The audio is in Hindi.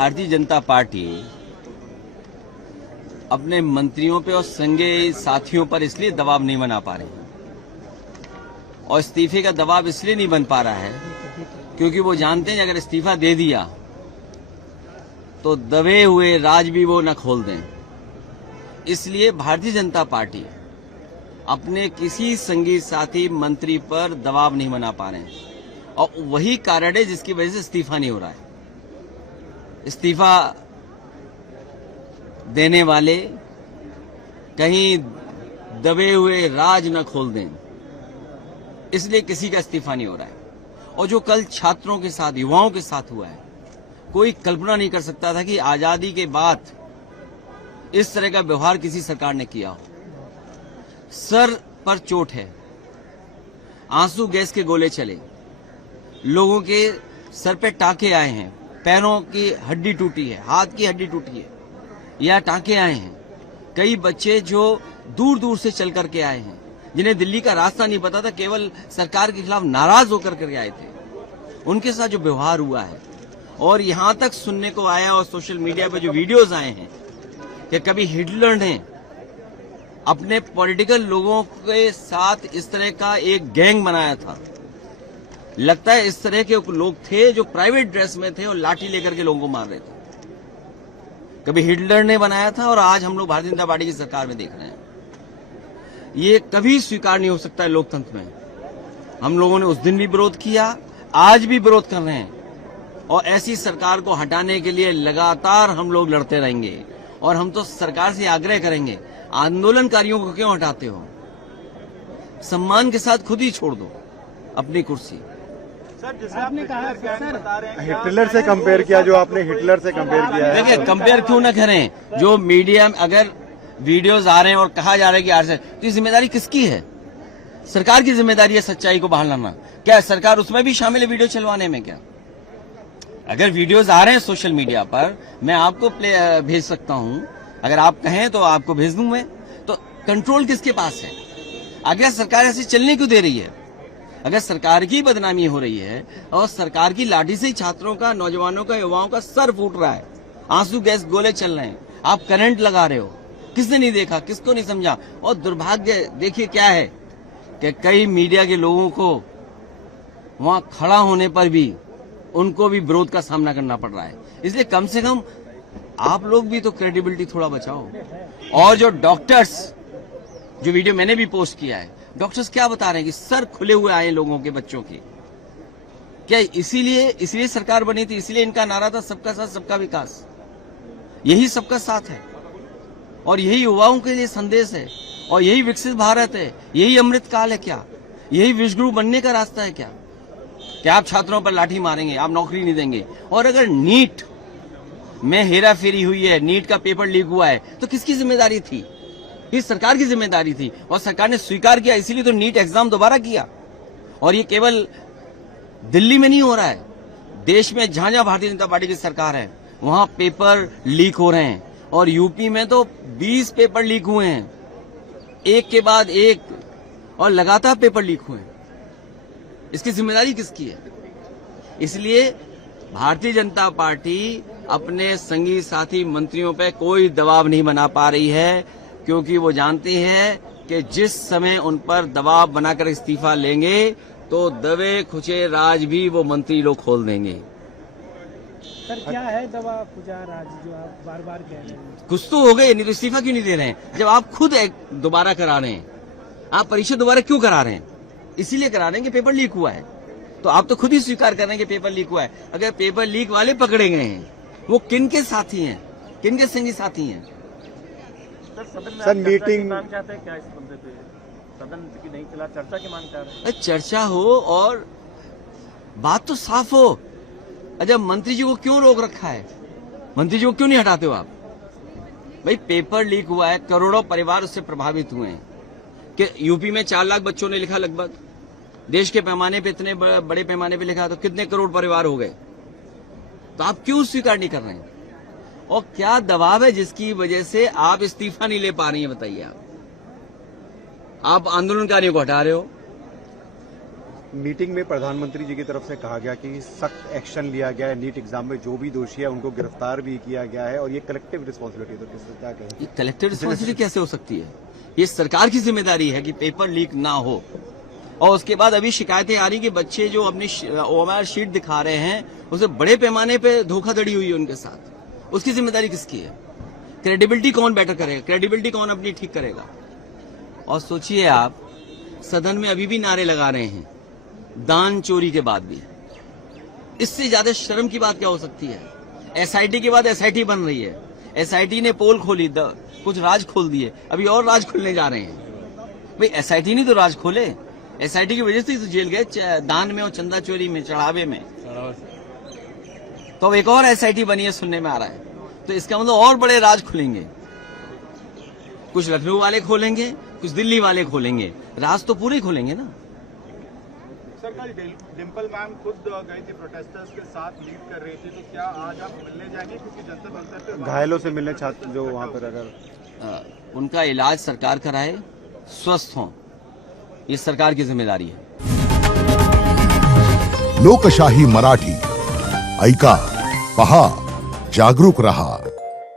भारतीय जनता पार्टी अपने मंत्रियों पे और संगे साथियों पर इसलिए दबाव नहीं बना पा रही और इस्तीफे का दबाव इसलिए नहीं बन पा रहा है क्योंकि वो जानते हैं अगर इस्तीफा दे दिया तो दबे हुए राज भी वो न खोल दें। इसलिए भारतीय जनता पार्टी अपने किसी संगी साथी मंत्री पर दबाव नहीं बना पा रहे हैं और वही कारण है जिसकी वजह से इस्तीफा नहीं हो रहा है। इस्तीफा देने वाले कहीं दबे हुए राज न खोल दें, इसलिए किसी का इस्तीफा नहीं हो रहा है। और जो कल छात्रों के साथ, युवाओं के साथ हुआ है, कोई कल्पना नहीं कर सकता था कि आजादी के बाद इस तरह का व्यवहार किसी सरकार ने किया हो। सर पर चोट है, आंसू गैस के गोले चले, लोगों के सर पे टांके आए हैं, पैरों की हड्डी टूटी है, हाथ की हड्डी टूटी है या टांके आए हैं। कई बच्चे जो दूर दूर से चल करके आए हैं, जिन्हें दिल्ली का रास्ता नहीं पता था, केवल सरकार के खिलाफ नाराज होकर के आए थे, उनके साथ जो व्यवहार हुआ है। और यहां तक सुनने को आया और सोशल मीडिया पे जो वीडियोस आए हैं कि कभी हिटलर ने अपने पॉलिटिकल लोगों के साथ इस तरह का एक गैंग बनाया था। लगता है इस तरह के लोग थे जो प्राइवेट ड्रेस में थे और लाठी लेकर के लोगों को मार रहे थे। कभी हिटलर ने बनाया था और आज हम लोग भारतीय जनता पार्टी की सरकार में देख रहे हैं। ये कभी स्वीकार नहीं हो सकता है लोकतंत्र में। हम लोगों ने उस दिन भी विरोध किया, आज भी विरोध कर रहे हैं और ऐसी सरकार को हटाने के लिए लगातार हम लोग लड़ते रहेंगे। और हम तो सरकार से आग्रह करेंगे, आंदोलनकारियों को क्यों हटाते हो? सम्मान के साथ खुद ही छोड़ दो अपनी कुर्सी। सर, जैसे आपने कहा सर, हिटलर से कंपेयर किया, जो आपने हिटलर से कंपेयर किया है। देखिए, कंपेयर क्यों ना करें? जो मीडिया में अगर वीडियोस आ रहे हैं और कहा जा रहा है कि आरएसएस, तो ये जिम्मेदारी किसकी है? सरकार की जिम्मेदारी है सच्चाई को बाहर लाना। क्या सरकार उसमें भी शामिल है वीडियो चलवाने में? क्या अगर वीडियोस आ रहे हैं सोशल मीडिया पर, मैं आपको भेज सकता हूं, अगर आप कहें तो आपको भेज दूं मैं। तो कंट्रोल किसके पास है? अगर सरकार ऐसे चलने क्यों दे रही है? अगर सरकार की बदनामी हो रही है और सरकार की लाठी से ही छात्रों का, नौजवानों का, युवाओं का सर फूट रहा है, आंसू गैस गोले चल रहे हैं, आप करंट लगा रहे हो, किसने नहीं देखा, किसको नहीं समझा? और दुर्भाग्य देखिए क्या है कि कई मीडिया के लोगों को वहां खड़ा होने पर भी उनको भी विरोध का सामना करना पड़ रहा है। इसलिए कम से कम आप लोग भी तो क्रेडिबिलिटी थोड़ा बचाओ। और जो डॉक्टर्स, जो वीडियो मैंने भी पोस्ट किया है, डॉक्टर्स क्या बता रहे हैं कि सर खुले हुए आए लोगों के, बच्चों के। क्या इसीलिए सरकार बनी थी? इसलिए इनका नारा था सबका साथ सबका विकास। यही सबका साथ है और यही युवाओं के लिए संदेश है और यही विकसित भारत है, यही अमृत काल है। क्या यही विश्वगुरु बनने का रास्ता है? क्या आप छात्रों पर लाठी मारेंगे, आप नौकरी नहीं देंगे? और अगर नीट में हेरा फेरी हुई है, नीट का पेपर लीक हुआ है, तो किसकी जिम्मेदारी थी? इस सरकार की जिम्मेदारी थी और सरकार ने स्वीकार किया, इसीलिए तो नीट एग्जाम दोबारा किया। और ये केवल दिल्ली में नहीं हो रहा है, देश में जहां जहां भारतीय जनता पार्टी की सरकार है वहां पेपर लीक हो रहे हैं। और यूपी में तो 20 पेपर लीक हुए हैं, एक के बाद एक, और लगातार पेपर लीक हुए हैं। इसकी जिम्मेदारी किसकी है? इसलिए भारतीय जनता पार्टी अपने संगी साथी मंत्रियों पर कोई दबाव नहीं बना पा रही है, क्योंकि वो जानती है कि जिस समय उन पर दबाव बनाकर इस्तीफा लेंगे तो दबे खुचे राज भी वो मंत्री लोग खोल देंगे। सर, क्या है दबा खुचा राज जो आप बार बार कह रहे हैं? कुछ तो हो गए, नहीं तो इस्तीफा क्यों नहीं दे रहे हैं? जब आप खुद दोबारा करा रहे हैं, आप परीक्षा दोबारा क्यों करा रहे हैं? इसीलिए करा रहे हैं कि पेपर लीक हुआ है। तो आप तो खुद ही स्वीकार कर रहे हैं कि पेपर लीक हुआ है। अगर पेपर लीक वाले पकड़े गए हैं, वो किन के साथी हैं, किन के संगी साथी हैं? सर, मीटिंग चाहते हैं क्या इस मुद्दे पे? सदन की नहीं चला, चर्चा की मांग कर रहे हैं। चर्चा हो और बात तो साफ हो। अच्छा, मंत्री जी को क्यों रोक रखा है? मंत्री जी को क्यों नहीं हटाते हो आप? भाई पेपर लीक हुआ है, करोड़ों परिवार उससे प्रभावित हुए हैं। कि यूपी में 4 लाख बच्चों ने लिखा, लगभग देश के पैमाने पे, इतने बड़े पैमाने पे लिखा, तो कितने करोड़ परिवार हो गए? तो आप क्यों स्वीकार नहीं कर रहे हैं? और क्या दबाव है जिसकी वजह से आप इस्तीफा नहीं ले पा रही हैं? बताइए। आप आंदोलनकारियों को हटा रहे हो, मीटिंग में प्रधानमंत्री जी की तरफ से कहा गया कि सख्त एक्शन लिया गया है, नीट एग्जाम में जो भी दोषी है उनको गिरफ्तार भी किया गया है और ये कलेक्टिव रिस्पॉन्सिबिलिटी है, तो किससे क्या कहेंगे? ये कलेक्टिव रिस्पॉन्सिबिलिटी कैसे हो सकती है? ये सरकार की जिम्मेदारी है कि पेपर लीक ना हो। और उसके बाद अभी शिकायतें आ रही कि बच्चे जो अपनी OMR शीट दिखा रहे हैं उसे बड़े पैमाने पे धोखाधड़ी हुई है उनके साथ। उसकी जिम्मेदारी किसकी है? क्रेडिबिलिटी कौन बेटर करेगा? क्रेडिबिलिटी कौन अपनी ठीक करेगा? और सोचिए आप, सदन में अभी भी नारे लगा रहे हैं दान चोरी के बाद भी। इससे ज्यादा शर्म की बात क्या हो सकती है? SIT के बाद SIT बन रही है, SIT ने पोल खोली, कुछ राज खोल दिए, अभी और राज खुलने जा रहे हैं। भाई SIT नहीं तो राज खोले, SIT की वजह से तो जेल गए, दान में और चंदा चोरी में, चढ़ावे में। तो अब एक और SIT बनी है, सुनने में आ रहा है, तो इसका मतलब और बड़े राज खुलेंगे। कुछ लखनऊ वाले खोलेंगे, कुछ दिल्ली वाले खोलेंगे, राज तो पूरे खोलेंगे ना। सर, कल डिम्पल मैम खुद गई थी प्रोटेस्टर्स के साथ, लीड कर रही थी, तो क्या आज आप मिलने जाएंगे? क्योंकि जंतर मंतर पे घायलों से मिलने छात्र जो वहाँ पर अगर उनका इलाज सरकार कराए, स्वस्थ हों, ये सरकार की जिम्मेदारी है। लोकशाही मराठी ऐका, पहा, जागरूक रहा।